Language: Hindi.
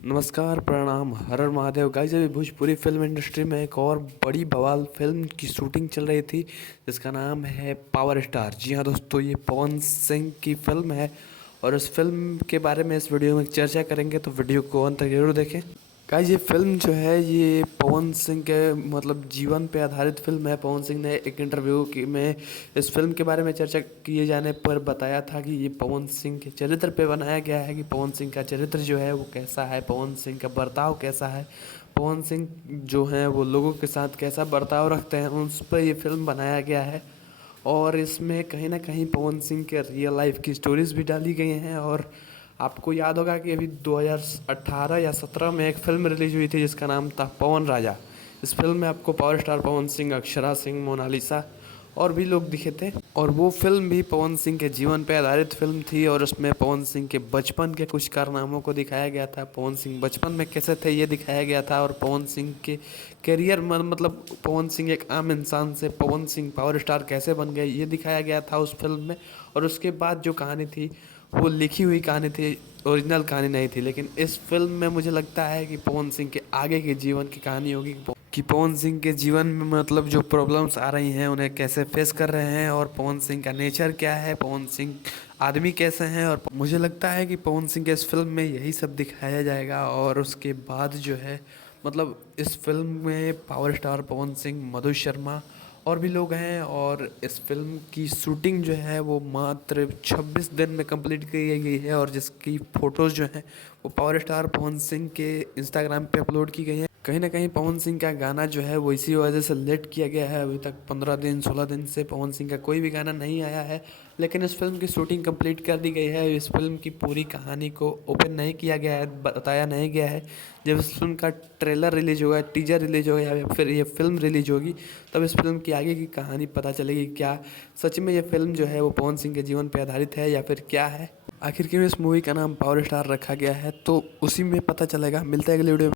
नमस्कार, प्रणाम, हर हर महादेव। गाइस, अभी भोजपुरी फिल्म इंडस्ट्री में एक और बड़ी बवाल फिल्म की शूटिंग चल रही थी जिसका नाम है पावर स्टार। जी हाँ दोस्तों, ये पवन सिंह की फिल्म है और इस फिल्म के बारे में इस वीडियो में चर्चा करेंगे, तो वीडियो को अंत तक जरूर देखें। गाइस, ये फिल्म जो है ये पवन सिंह के जीवन पे आधारित फिल्म है। पवन सिंह ने एक इंटरव्यू की में इस फिल्म के बारे में चर्चा किए जाने पर बताया था कि ये पवन सिंह के चरित्र पे बनाया गया है, कि पवन सिंह का चरित्र जो है वो कैसा है, पवन सिंह का बर्ताव कैसा है, पवन सिंह जो हैं वो लोगों के साथ कैसा बर्ताव रखते हैं, उस पर ये फिल्म बनाया गया है। और इसमें कहीं ना कहीं पवन सिंह के रियल लाइफ की स्टोरीज भी डाली गई हैं। और आपको याद होगा कि अभी 2018 या 17 में एक फिल्म रिलीज हुई थी जिसका नाम था पवन राजा। इस फिल्म में आपको power star Pawan Singh, Akshara Singh, Mona Lisa और भी लोग दिखे थे। और वो फिल्म भी पवन सिंह के जीवन पर आधारित फिल्म थी और उसमें पवन सिंह के बचपन के कुछ कारनामों को दिखाया गया था। पवन सिंह बचपन में कैसे थे ये दिखाया गया था, और पवन सिंह के करियर पवन सिंह एक आम इंसान से पवन सिंह पावर स्टार कैसे बन गए ये दिखाया गया था उस फिल्म में। और उसके बाद जो कहानी थी वो लिखी हुई कहानी थी, ओरिजिनल कहानी नहीं थी। लेकिन इस फिल्म में मुझे लगता है कि पवन सिंह के आगे के जीवन की कहानी होगी, कि पवन सिंह के जीवन में जो प्रॉब्लम्स आ रही हैं उन्हें कैसे फेस कर रहे हैं, और पवन सिंह का नेचर क्या है, पवन सिंह आदमी कैसे हैं। और मुझे लगता है कि पवन सिंह के इस फिल्म में यही सब दिखाया जाएगा। और उसके बाद जो है इस फिल्म में पावर स्टार पवन सिंह, मधु शर्मा और भी लोग हैं। और इस फिल्म की शूटिंग जो है वो मात्र 26 दिन में कंप्लीट की गई है, और जिसकी फ़ोटोज़ जो हैं वो पावर स्टार पवन सिंह के इंस्टाग्राम पे अपलोड की गई हैं। कहीं ना कहीं पवन सिंह का गाना जो है वो इसी वजह से लेट किया गया है। अभी तक 15 दिन 16 दिन से पवन सिंह का कोई भी गाना नहीं आया है। लेकिन इस फिल्म की शूटिंग कंप्लीट कर दी गई है। इस फिल्म की पूरी कहानी को ओपन नहीं किया गया है, बताया नहीं गया है। जब इस फिल्म का ट्रेलर रिलीज होगा, टीजर रिलीज होगा या फिर ये फिल्म रिलीज होगी, तब इस फिल्म की आगे की कहानी पता चलेगी। क्या सच में ये फिल्म जो है वो पवन सिंह के जीवन पर आधारित है या फिर क्या है। आखिर क्यों इस मूवी का नाम पावर स्टार रखा गया है, तो उसी में पता चलेगा। मिलता है अगले वीडियो में।